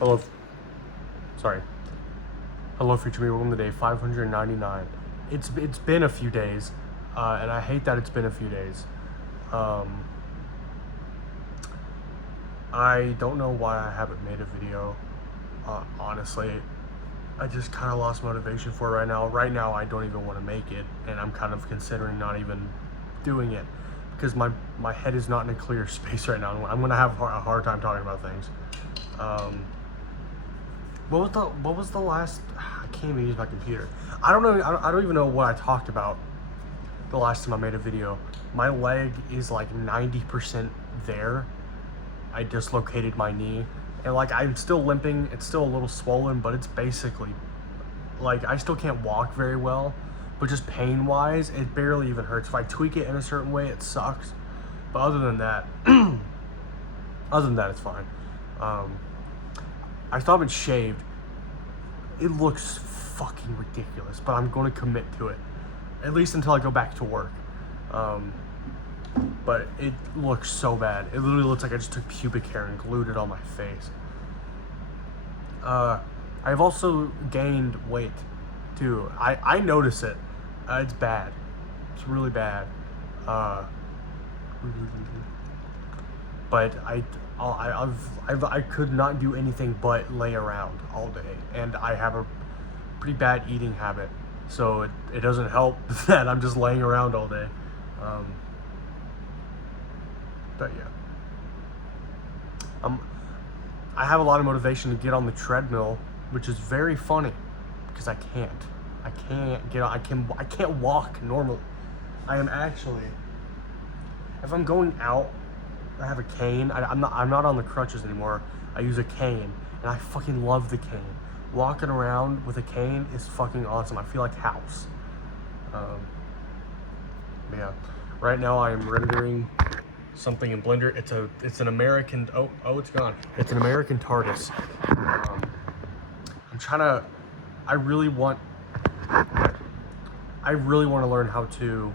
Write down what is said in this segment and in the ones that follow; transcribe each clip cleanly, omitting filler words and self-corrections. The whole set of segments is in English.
Hello, sorry. Hello, future me. Welcome to day 599. It's been a few days, and I hate that it's been a few days. Um, I don't know why I haven't made a video. Honestly, I just kind of lost motivation for it right now. Right now, I don't even want to make it, and I'm kind of considering not even doing it because my head is not in a clear space right now. I'm gonna have a hard time talking about things. What was the last? I can't even use my computer. I don't know. I don't even know what I talked about the last time I made a video. My leg is like 90% there. I dislocated my knee, and like I'm still limping. It's still a little swollen, but it's basically like I still can't walk very well. But just pain wise, it barely even hurts. If I tweak it in a certain way, it sucks. But other than that, it's fine. I still haven't shaved. It looks fucking ridiculous, but I'm going to commit to it, at least until I go back to work. But it looks so bad. It literally looks like I just took pubic hair and glued it on my face. I've also gained weight too. I notice it. It's bad. It's really bad. But I could not do anything but lay around all day, and I have a pretty bad eating habit, so it doesn't help that I'm just laying around all day. But yeah, I have a lot of motivation to get on the treadmill, which is very funny because I can't get on. I can't walk normally. I am actually, if I'm going out, I have a cane. I'm not on the crutches anymore. I use a cane, and I fucking love the cane. Walking around with a cane is fucking awesome. I feel like House. Yeah. Right now I am rendering something in Blender. It's an American. Oh, it's gone. It's an American TARDIS. I'm trying to. I really want to learn how to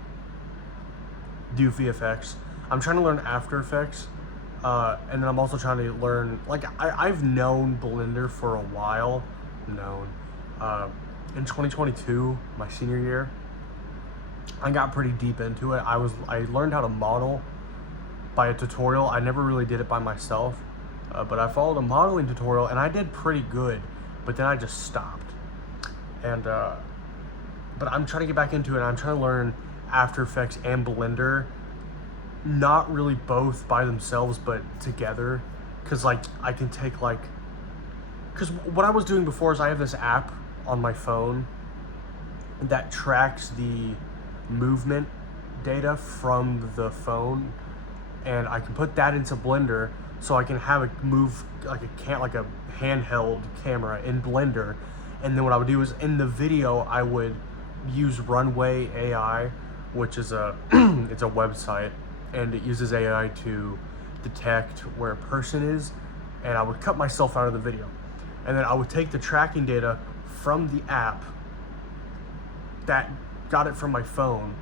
do VFX. I'm trying to learn After Effects, and then I'm also trying to learn, like, I've known Blender for a while. In 2022, my senior year, I got pretty deep into it. I learned how to model by a tutorial. I never really did it by myself, but I followed a modeling tutorial, and I did pretty good, but then I just stopped. And but I'm trying to get back into it. I'm trying to learn After Effects and Blender. Not really both by themselves, but together, because like I can take like, because what I was doing before is I have this app on my phone that tracks the movement data from the phone, and I can put that into Blender, so I can have it move like a handheld camera in Blender. And then what I would do is in the video I would use Runway AI, which is a it's a website, and it uses AI to detect where a person is, and I would cut myself out of the video. And then I would take the tracking data from the app that got it from my phone.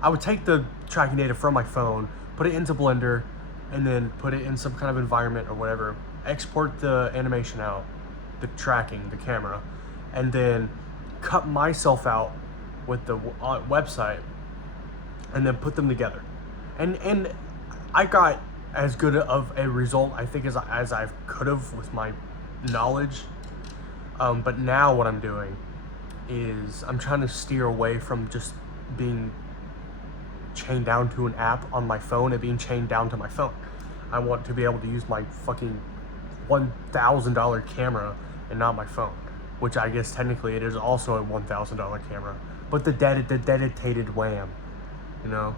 I would take the tracking data from my phone, put it into Blender, and then put it in some kind of environment or whatever, export the animation out, the tracking, the camera, and then cut myself out with the website, and then put them together. And I got as good of a result, I think, as I could have with my knowledge. But now what I'm doing is I'm trying to steer away from just being chained down to an app on my phone and being chained down to my phone. I want to be able to use my fucking $1,000 camera and not my phone, which I guess technically it is also a $1,000 camera, but the dedicated wham, you know.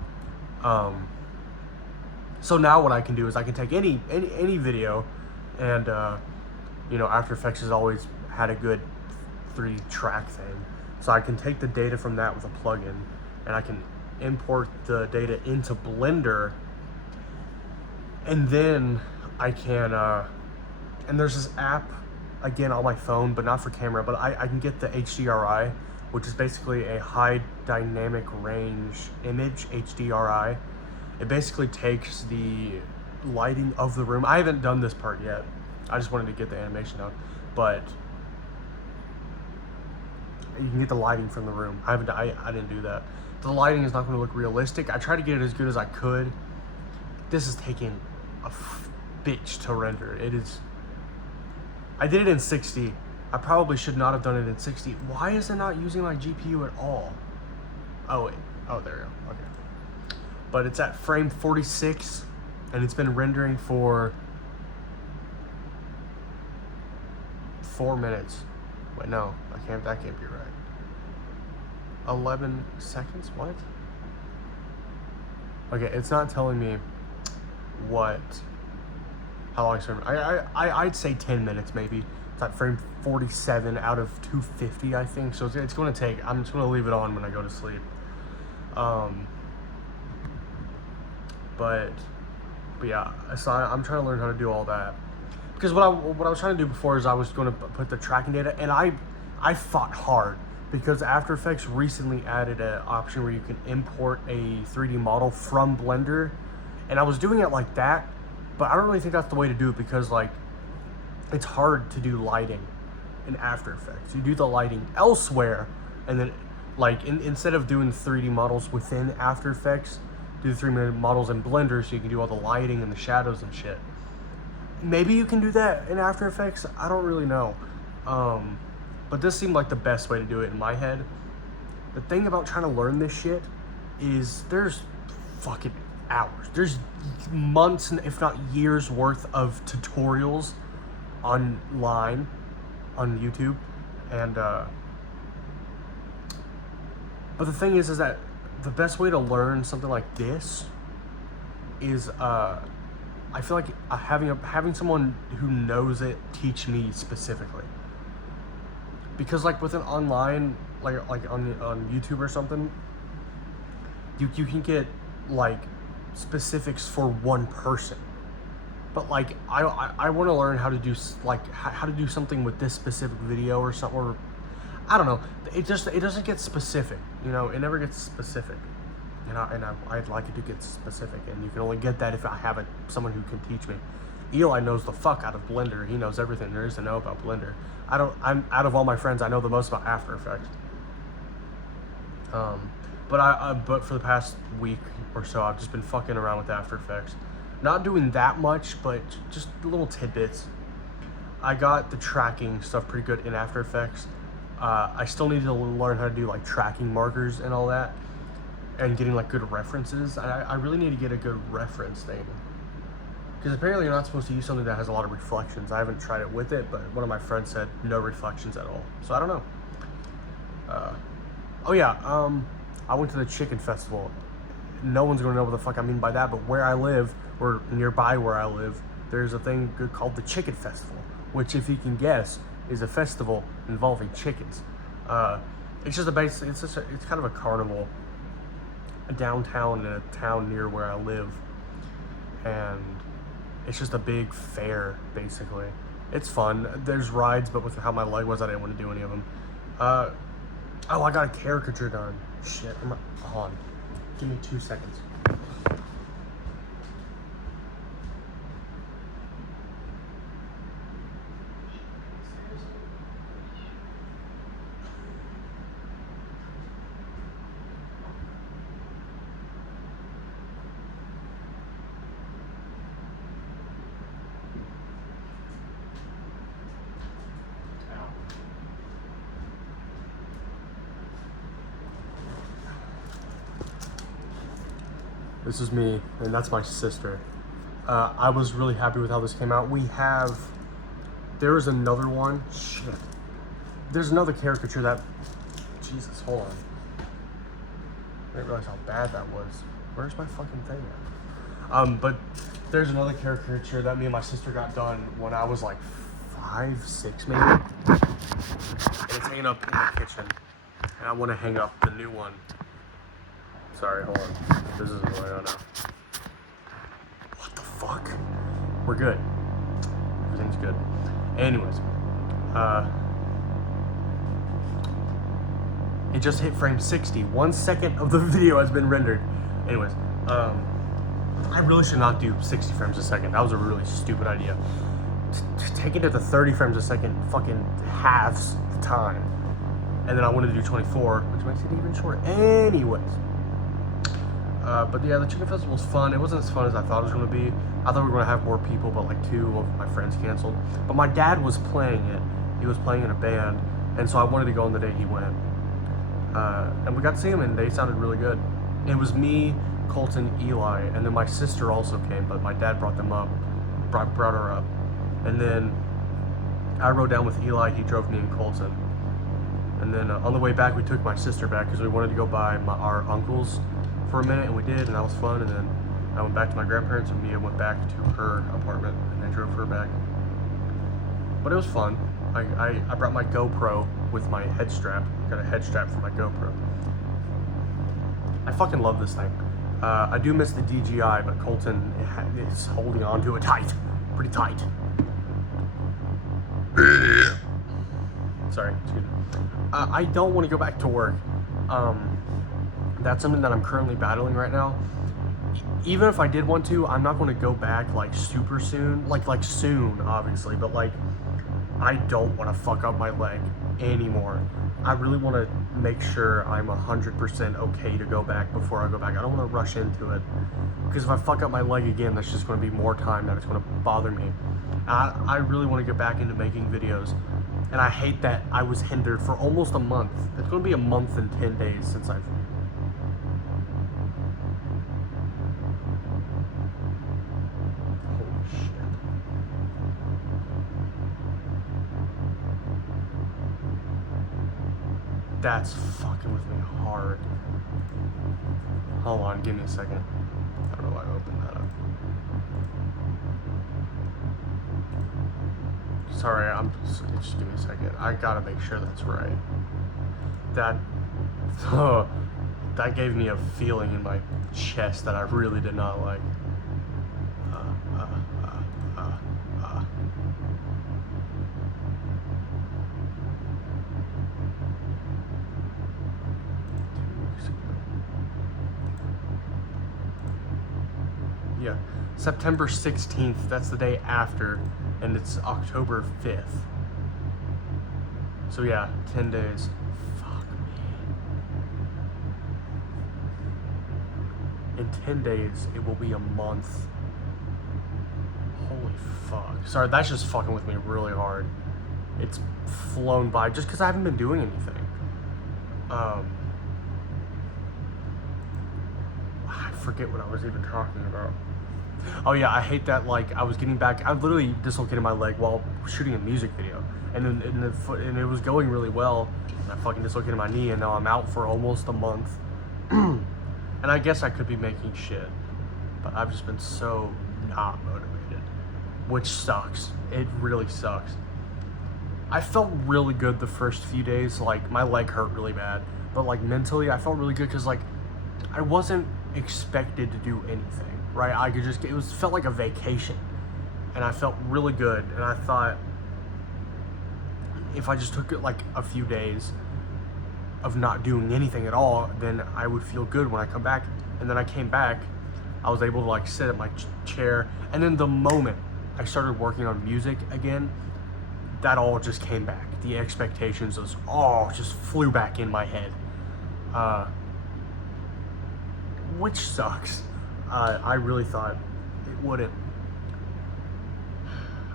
So now what I can do is I can take any video, and you know, After Effects has always had a good 3-track thing, so I can take the data from that with a plugin, and I can import the data into Blender, and then I can and there's this app again on my phone, but not for camera, but I can get the HDRI, which is basically a high dynamic range image, HDRI. It basically takes the lighting of the room. I haven't done this part yet, I just wanted to get the animation down. But you can get the lighting from the room. I didn't do that. The lighting is not going to look realistic. I tried to get it as good as I could. This is taking a bitch to render. It is. I did it in 60. I probably should not have done it in 60. Why is it not using my GPU at all? Oh wait. Oh, there we go. Okay. But it's at frame 46, and it's been rendering for 4 minutes. Wait, no, that can't be right. 11 seconds? What? Okay, it's not telling me how long it's been. I'd say 10 minutes maybe. It's at frame 47 out of 250, I think. So it's going to take, I'm just going to leave it on when I go to sleep. But yeah, so I'm trying to learn how to do all that. Because what I was trying to do before is I was going to put the tracking data, and I fought hard because After Effects recently added an option where you can import a 3D model from Blender, and I was doing it like that, but I don't really think that's the way to do it because like it's hard to do lighting in After Effects. You do the lighting elsewhere, and then like instead of doing 3D models within After Effects, do the 3D models in Blender so you can do all the lighting and the shadows and shit. Maybe you can do that in After Effects. I don't really know. But this seemed like the best way to do it in my head. The thing about trying to learn this shit is there's fucking hours. There's months, and if not years worth of tutorials online on YouTube. And, but the thing is that the best way to learn something like this is, I feel like having someone who knows it teach me specifically. Because like with an online, like on YouTube or something, you can get like specifics for one person. But like I want to learn how to do how to do something with this specific video or something. Or I don't know. It doesn't get specific. You know, it never gets specific. And I'd like it to get specific, and you can only get that if I have someone who can teach me. Eli knows the fuck out of Blender. He knows everything there is to know about Blender. I'm out of all my friends, I know the most about After Effects. But for the past week or so, I've just been fucking around with After Effects. Not doing that much, but just little tidbits. I got the tracking stuff pretty good in After Effects. I still need to learn how to do like tracking markers and all that, and getting like good references. I really need to get a good reference thing. Because apparently you're not supposed to use something that has a lot of reflections. I haven't tried it with it, but one of my friends said no reflections at all. So I don't know. Oh yeah, I went to the chicken festival. No one's gonna know what the fuck I mean by that, but where I live, or nearby where I live, there's a thing called the Chicken Festival, which, if you can guess, is a festival involving chickens. It's just it's kind of a carnival downtown in a town near where I live, and it's just a big fair, basically. It's fun. There's rides, but with how my leg was, I didn't want to do any of them. Oh, I got a caricature done. Shit, hold on. Give me 2 seconds. This is me, and that's my sister. I was really happy with how this came out. There is another one. Shit. There's another caricature that, Jesus, hold on. I didn't realize how bad that was. Where's my fucking thing at? But there's another caricature that me and my sister got done when I was like 5, 6 maybe. And it's hanging up in the kitchen. And I want to hang up the new one. Sorry, hold on. This isn't going on now. What the fuck? We're good. Everything's good. Anyways, it just hit frame 60. 1 second of the video has been rendered. Anyways, I really should not do 60 frames a second. That was a really stupid idea. taking it to 30 frames a second fucking halves the time. And then I wanted to do 24, which makes it even shorter. Anyways. But yeah, the chicken festival was fun. It wasn't as fun as I thought it was going to be. I thought we were going to have more people, but like 2 of my friends canceled. But my dad was playing it. He was playing in a band, and so I wanted to go on the day he went. And we got to see him, and they sounded really good. It was me, Colton, Eli, and then my sister also came, but my dad brought them up, brought her up. And then I rode down with Eli. He drove me and Colton. And then on the way back, we took my sister back because we wanted to go by our uncle's for a minute, and we did, and that was fun. And then I went back to my grandparents, and Mia went back to her apartment, and I drove her back. But it was fun. I brought my GoPro with my head strap. Got a head strap for my GoPro. I fucking love this thing. I do miss the DJI, but Colton is holding on to it tight, pretty tight. Sorry, excuse me. I don't want to go back to work. That's something that I'm currently battling right now. Even if I did want to, I'm not going to go back like super soon. Like soon, obviously, but like I don't want to fuck up my leg anymore. I really want to make sure I'm 100% okay to go back before I go back. I don't want to rush into it, because if I fuck up my leg again, that's just going to be more time that it's going to bother me. I really want to get back into making videos, and I hate that I was hindered for almost a month. It's going to be a month and 10 days since I've... Holy shit. That's fucking with me hard. Hold on, give me a second. I don't know why I opened that up. Sorry, just give me a second. I gotta make sure that's right. That gave me a feeling in my chest that I really did not like. Yeah, September 16th, that's the day after, and it's October 5th. So yeah, 10 days. Fuck me. In 10 days, it will be a month. Holy fuck. Sorry, that's just fucking with me really hard. It's flown by just because I haven't been doing anything. I forget what I was even talking about. Oh yeah, I hate that. Like, I was getting back, I literally dislocated my leg while shooting a music video, and then it was going really well, and I fucking dislocated my knee, and now I'm out for almost a month. And I guess I could be making shit, but I've just been so not motivated, which sucks. It really sucks. I felt really good the first few days. Like, my leg hurt really bad, but like mentally I felt really good because like I wasn't expected to do anything. Right, I could just, felt like a vacation, and I felt really good, and I thought if I just took it like a few days of not doing anything at all, then I would feel good when I come back. And then I came back, I was able to like sit at my chair, and then the moment I started working on music again, that all just came back. The expectations just flew back in my head, which sucks. I really thought it wouldn't.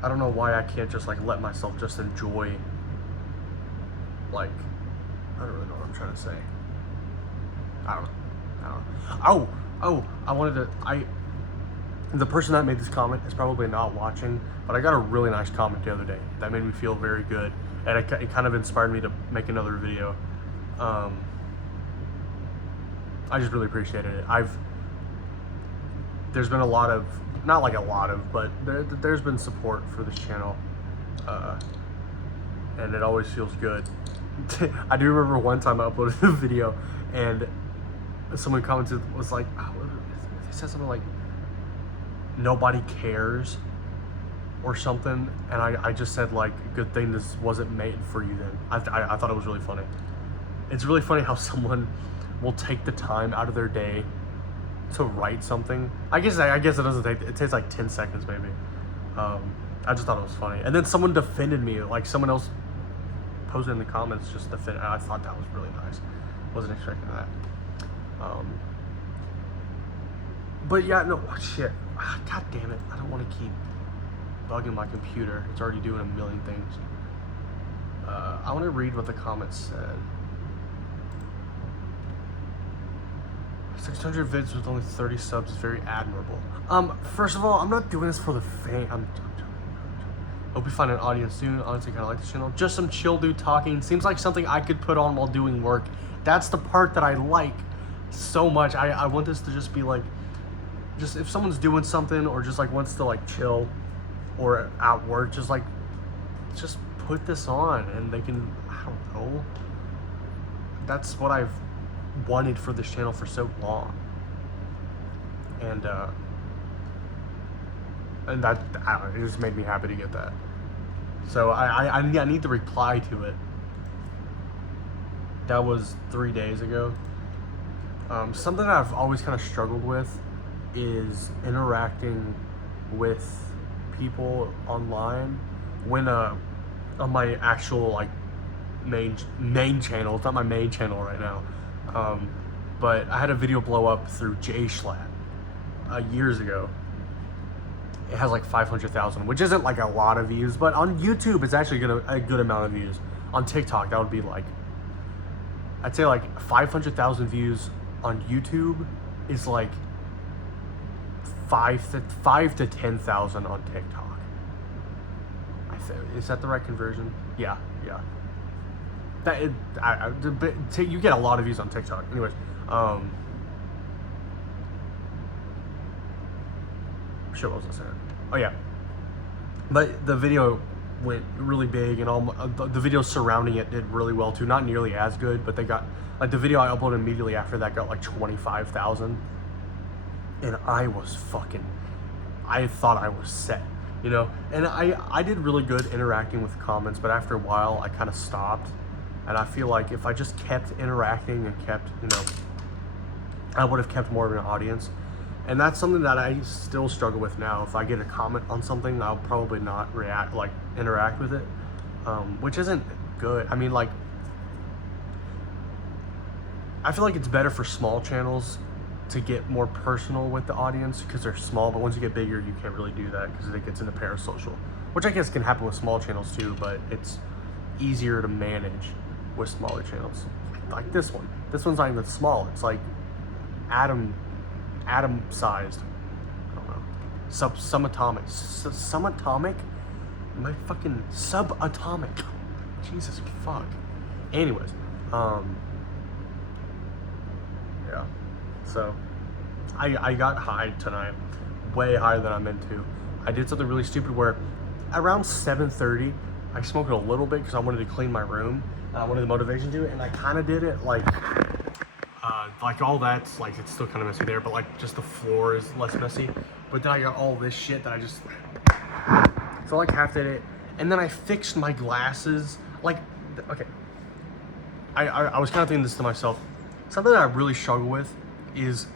I don't know why I can't just like let myself just enjoy, like, I don't really know what I'm trying to say. I don't know. The person that made this comment is probably not watching, but I got a really nice comment the other day that made me feel very good, and it kind of inspired me to make another video. I just really appreciated it. There's been a lot of, not like a lot of, but there's been support for this channel, and it always feels good. I do remember one time I uploaded a video, and someone commented, was like, they said something like, nobody cares, or something, and I just said like, good thing this wasn't made for you then. I thought it was really funny. It's really funny how someone will take the time out of their day to write something. I guess it doesn't take, it takes like 10 seconds maybe. I just thought it was funny. And then someone defended me, like someone else posted in the comments just defended. I thought that was really nice. Wasn't expecting that. But yeah, no, shit. God damn it. I don't want to keep bugging my computer. It's already doing a million things. I want to read what the comments said. 600 vids with only 30 subs is very admirable. First of all, I'm not doing this for the fame. Hope we find an audience soon. Honestly, kind of like the channel. Just some chill dude talking. Seems like something I could put on while doing work. That's the part that I like so much. I want this to just be like, just if someone's doing something or just like wants to like chill or at work, just put this on and they can, I don't know. That's what I've wanted for this channel for so long. And that, I don't know, it just made me happy to get that. So I need to reply to it. That was 3 days ago. Something that I've always kind of struggled with is interacting with people online when on my actual like main channel. It's not my main channel right now. But I had a video blow up through JSchlatt years ago. It has like 500,000, which isn't like a lot of views, but on YouTube it's actually a good amount of views. On TikTok that would be like, I'd say like 500,000 views on YouTube is like 5 to 10,000 on TikTok. Is that the right conversion? Yeah. You get a lot of views on TikTok. Anyways, shit, what was I saying? Oh yeah, but the video went really big, and all the videos surrounding it did really well too. Not nearly as good, but they got like the video I uploaded immediately after that got like 25,000, and I thought I was set, you know. And I did really good interacting with comments, but after a while I kind of stopped, and I feel like if I just kept interacting and kept, you know, I would have kept more of an audience. And that's something that I still struggle with now. If I get a comment on something, I'll probably not interact with it, which isn't good. I mean, like, I feel like it's better for small channels to get more personal with the audience because they're small, but once you get bigger, you can't really do that because it gets into parasocial, which I guess can happen with small channels too, but it's easier to manage with smaller channels. Like this one. This one's not even small. It's like atom sized. I don't know. Subatomic? My fucking subatomic. Jesus fuck. Anyways, yeah. So I got high tonight. Way higher than I'm meant to. I did something really stupid where around 7:30 I smoked a little bit because I wanted to clean my room. I wanted the motivation to, and I kind of did it like all that's like, it's still kind of messy there, but like just the floor is less messy. But then I got all this shit that I just, so like half did it, and then I fixed my glasses. Like, okay, I was kind of thinking this to myself. Something that I really struggle with is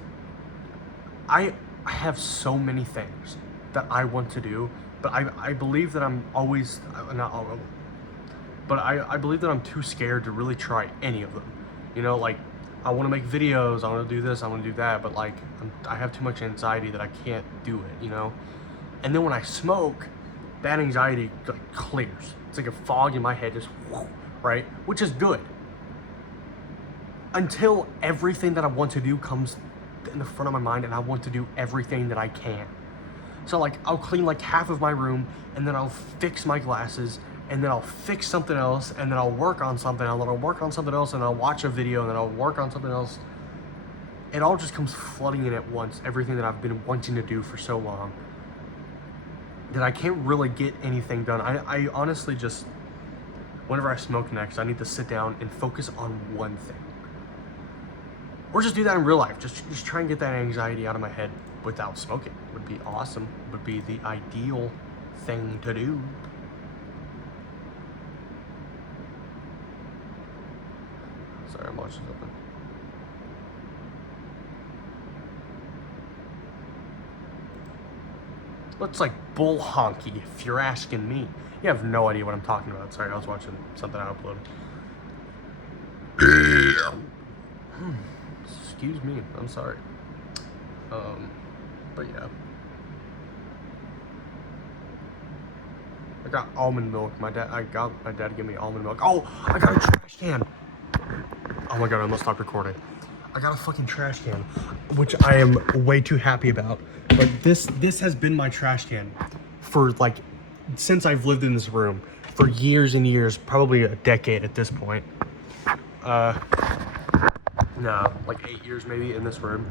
I have so many things that I want to do, but I believe that I'm always, not all of them, but I believe that I'm too scared to really try any of them. You know, like, I want to make videos, I want to do this, I want to do that, but like, I have too much anxiety that I can't do it, you know? And then when I smoke, that anxiety like clears. It's like a fog in my head, just whoo, right? Which is good. Until everything that I want to do comes in the front of my mind and I want to do everything that I can. So like, I'll clean like half of my room, and then I'll fix my glasses, and then I'll fix something else, and then I'll work on something, and then I'll work on something else, and I'll watch a video, and then I'll work on something else. It all just comes flooding in at once, everything that I've been wanting to do for so long, that I can't really get anything done. I honestly just, whenever I smoke next, I need to sit down and focus on one thing. Or just do that in real life. Just try and get that anxiety out of my head without smoking. Would be awesome. Would be the ideal thing to do. Sorry, I'm watching something. Looks like bull honky, if you're asking me. You have no idea what I'm talking about. Sorry, I was watching something I uploaded. Excuse me, I'm sorry. But yeah. I got almond milk. I got my dad to give me almond milk. Oh, I got a trash can. Oh my god, I almost stopped recording. I got a fucking trash can, which I am way too happy about. But this has been my trash can for like, since I've lived in this room for years and years, probably a decade at this point. No, like 8 years maybe in this room.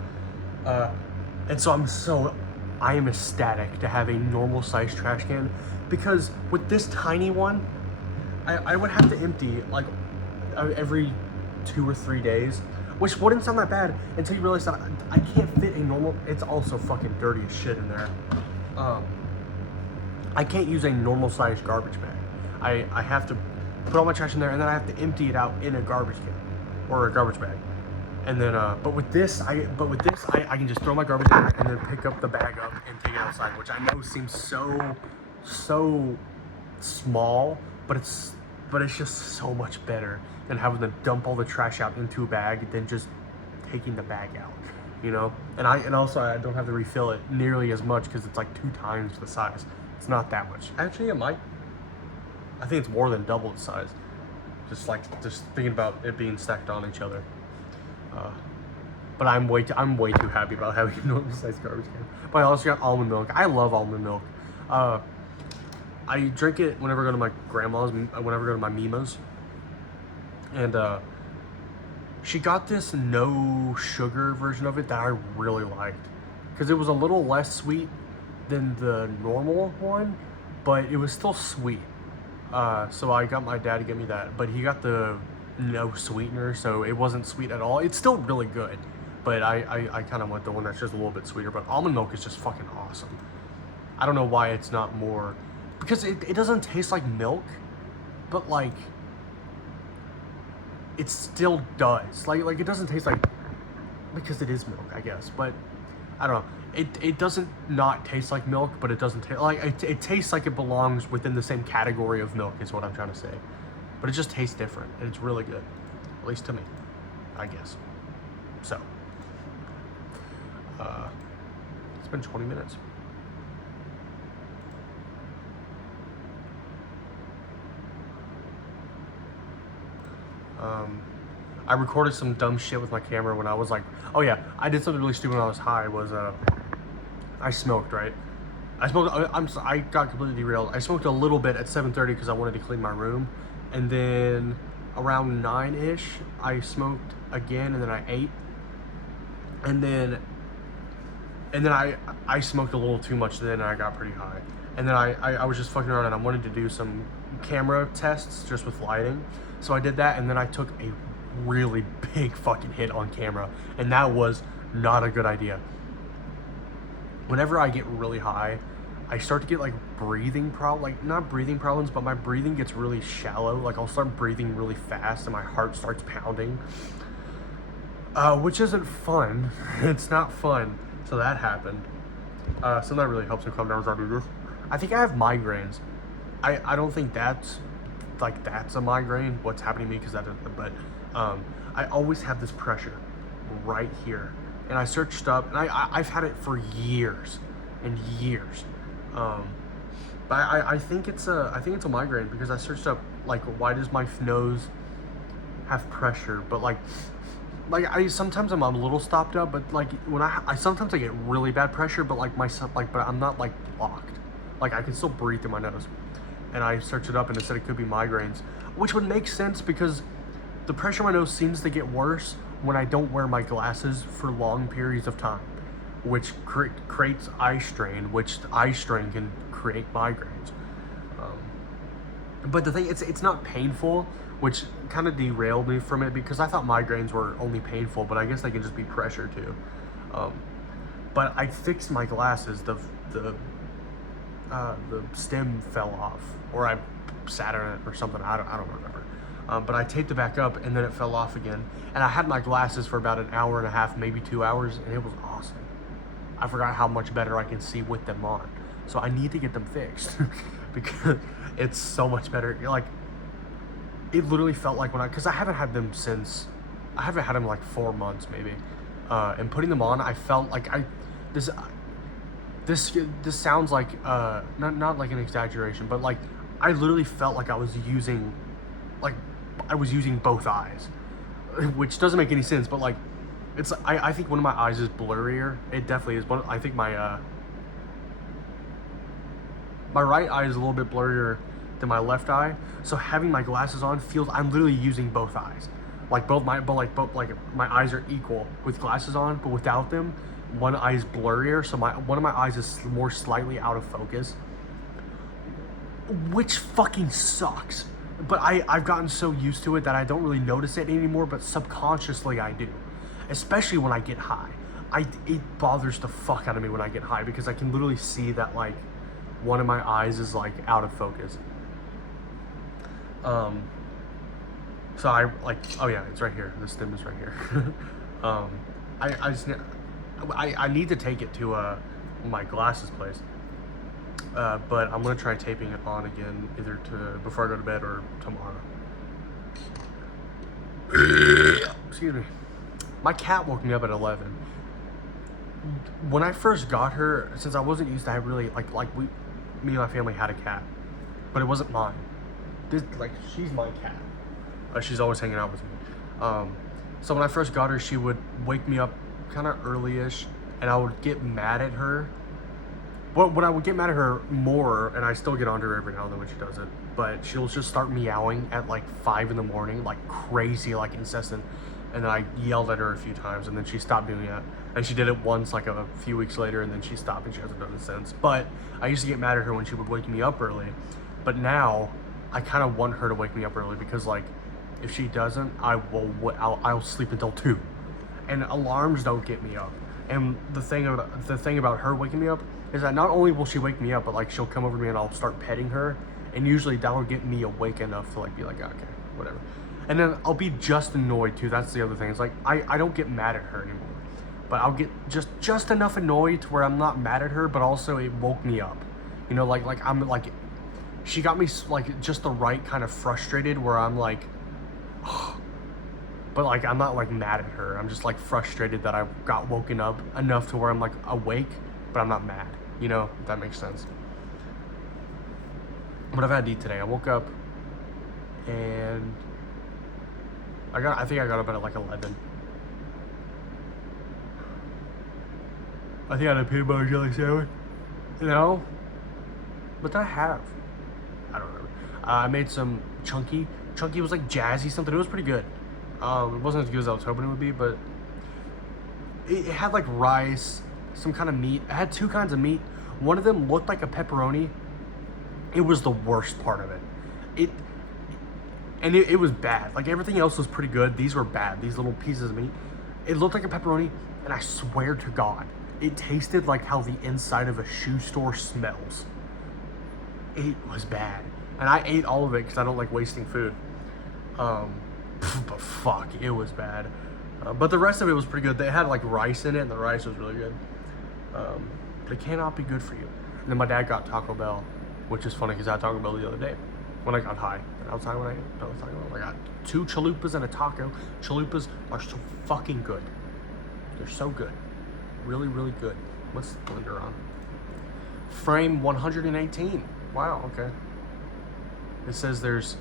And so I am ecstatic to have a normal sized trash can, because with this tiny one, I would have to empty like every 2 or 3 days, which wouldn't sound that bad until you realize that I can't fit a normal. It's also fucking dirty as shit in there. I can't use a normal sized garbage bag. I have to put all my trash in there, and then I have to empty it out in a garbage can or a garbage bag. And then, but with this, I can just throw my garbage in and then pick up the bag up and take it outside, which I know seems so small, but it's just so much better than having to dump all the trash out into a bag than just taking the bag out, you know? And also I don't have to refill it nearly as much because it's like 2 times the size. It's not that much. Actually, it might. I think it's more than double the size. Just thinking about it being stacked on each other. But I'm way too happy about having a normal sized garbage can. But I also got almond milk. I love almond milk. I drink it whenever I go to my grandma's, whenever I go to my Mima's. And she got this no sugar version of it that I really liked, because it was a little less sweet than the normal one, but it was still sweet. So I got my dad to get me that, but he got the no sweetener, so it wasn't sweet at all. It's still really good, but I kind of went the one that's just a little bit sweeter. But almond milk is just fucking awesome. I don't know why it's not more, because it doesn't taste like milk, but like it still does. Like it doesn't taste like, because it is milk, I guess. But I don't know. It doesn't not taste like milk, but it doesn't taste like it tastes like it belongs within the same category of milk, is what I'm trying to say. But it just tastes different, and it's really good, at least to me, I guess. So, it's been 20 minutes. I recorded some dumb shit with my camera when I was like, oh yeah, I did something really stupid when I was high. I smoked, right? I got completely derailed. I smoked a little bit at 7:30 because I wanted to clean my room. And then around 9-ish, I smoked again, and then I ate. And then I smoked a little too much then, and I got pretty high. And then I was just fucking around, and I wanted to do some camera tests just with lighting. So I did that, and then I took a really big fucking hit on camera, and that was not a good idea. Whenever I get really high, I start to get like breathing like not breathing problems, but my breathing gets really shallow. Like I'll start breathing really fast and my heart starts pounding, which isn't fun. It's not fun. So that happened. So that really helps me calm down as I do this. I think I have migraines. I don't think that's a migraine, what's happening to me, because but I always have this pressure right here. And I searched up, and I've had it for years and years. But I think it's a migraine, because I searched up like, why does my nose have pressure? But like I sometimes I'm a little stopped up, but like when I sometimes I get really bad pressure, but but I'm not like blocked. Like I can still breathe through my nose. And I searched it up, and it said it could be migraines, which would make sense because the pressure in my nose seems to get worse when I don't wear my glasses for long periods of time, which creates eye strain, which eye strain can create migraines. But the thing, it's not painful, which kind of derailed me from it, because I thought migraines were only painful, but I guess they can just be pressure too. But I fixed my glasses. The stem fell off, or I sat on it or something. I don't remember. But I taped it back up, and then it fell off again. And I had my glasses for about an hour and a half, maybe 2 hours, and it was awesome. I forgot how much better I can see with them on. So I need to get them fixed because it's so much better. Like, it literally felt like because I haven't had them like 4 months maybe. And putting them on, I felt like this sounds like not like an exaggeration, but like I literally felt like I was using both eyes, which doesn't make any sense. But like, I think one of my eyes is blurrier. It definitely is. I think my right eye is a little bit blurrier than my left eye. So having my glasses on feels I'm literally using both eyes. Like my eyes are equal with glasses on, but without them, one eye is blurrier. So one of my eyes is more slightly out of focus, which fucking sucks. But I've gotten so used to it that I don't really notice it anymore, but subconsciously I do. Especially when I get high. It bothers the fuck out of me when I get high because I can literally see that like one of my eyes is like out of focus. So I like, oh yeah, it's right here. The stem is right here. I need to take it to my glasses place. But I'm gonna try taping it on again either before I go to bed or tomorrow. Excuse me. My cat woke me up at 11. When I first got her, since I wasn't used to have really me and my family had a cat, but it wasn't mine. She's my cat. She's always hanging out with me. So when I first got her, she would wake me up kind of early-ish, and I would get mad at her. But when I would get mad at her more, and I still get on to her every now and then when she does it, but she'll just start meowing at like 5 in the morning, like crazy, like incessant. And then I yelled at her a few times, and then she stopped doing that. And she did it once, like a few weeks later, and then she stopped, and she hasn't done it since. But I used to get mad at her when she would wake me up early. But now, I kind of want her to wake me up early because, like, if she doesn't, I'll sleep until 2. And alarms don't get me up. And the thing about her waking me up is that not only will she wake me up, but like she'll come over to me and I'll start petting her, and usually that'll get me awake enough to like be like, okay, whatever. And then I'll be just annoyed too. That's the other thing. It's like I don't get mad at her anymore, but I'll get just enough annoyed to where I'm not mad at her, but also it woke me up. You know, like I'm like, she got me like just the right kind of frustrated where I'm like, but like I'm not like mad at her. I'm just like frustrated that I got woken up enough to where I'm like awake, but I'm not mad. You know, if that makes sense. What I've had to eat today, I woke up and I think I got up at like 11. I think I had a peanut butter jelly sandwich. You know? What did I have? I don't remember. I made some chunky. Chunky was like jazzy something. It was pretty good. It wasn't as good as I was hoping it would be, but it had like rice, some kind of meat. It had 2 kinds of meat. One of them looked like a pepperoni. It was the worst part of it. It was bad. Like everything else was pretty good. These were bad. These little pieces of meat. It looked like a pepperoni, and I swear to God, it tasted like how the inside of a shoe store smells. It was bad. And I ate all of it because I don't like wasting food. But fuck, it was bad. But the rest of it was pretty good. They had like rice in it, and the rice was really good. But it cannot be good for you. And then my dad got Taco Bell, which is funny because I had Taco Bell the other day when I got high. And I was talking about I got 2 chalupas and a taco. Chalupas are so fucking good. They're so good. Really, really good. What's the blender on? Frame 118. Wow, okay. It says there's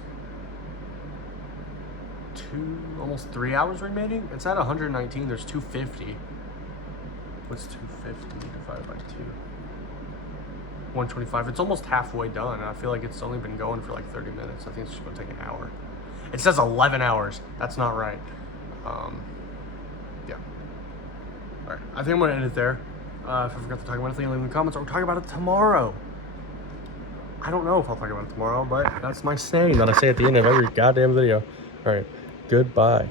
almost 3 hours remaining. It's at 119. There's 250. What's 250 divided by 2? 125. It's almost halfway done. I feel like it's only been going for like 30 minutes. I think it's just going to take an hour. It says 11 hours. That's not right. Yeah. All right. I think I'm going to end it there. If I forgot to talk about anything, leave in the comments, or we'll talk about it tomorrow. I don't know if I'll talk about it tomorrow, but that's my saying that I say at the end of every goddamn video. All right. Goodbye.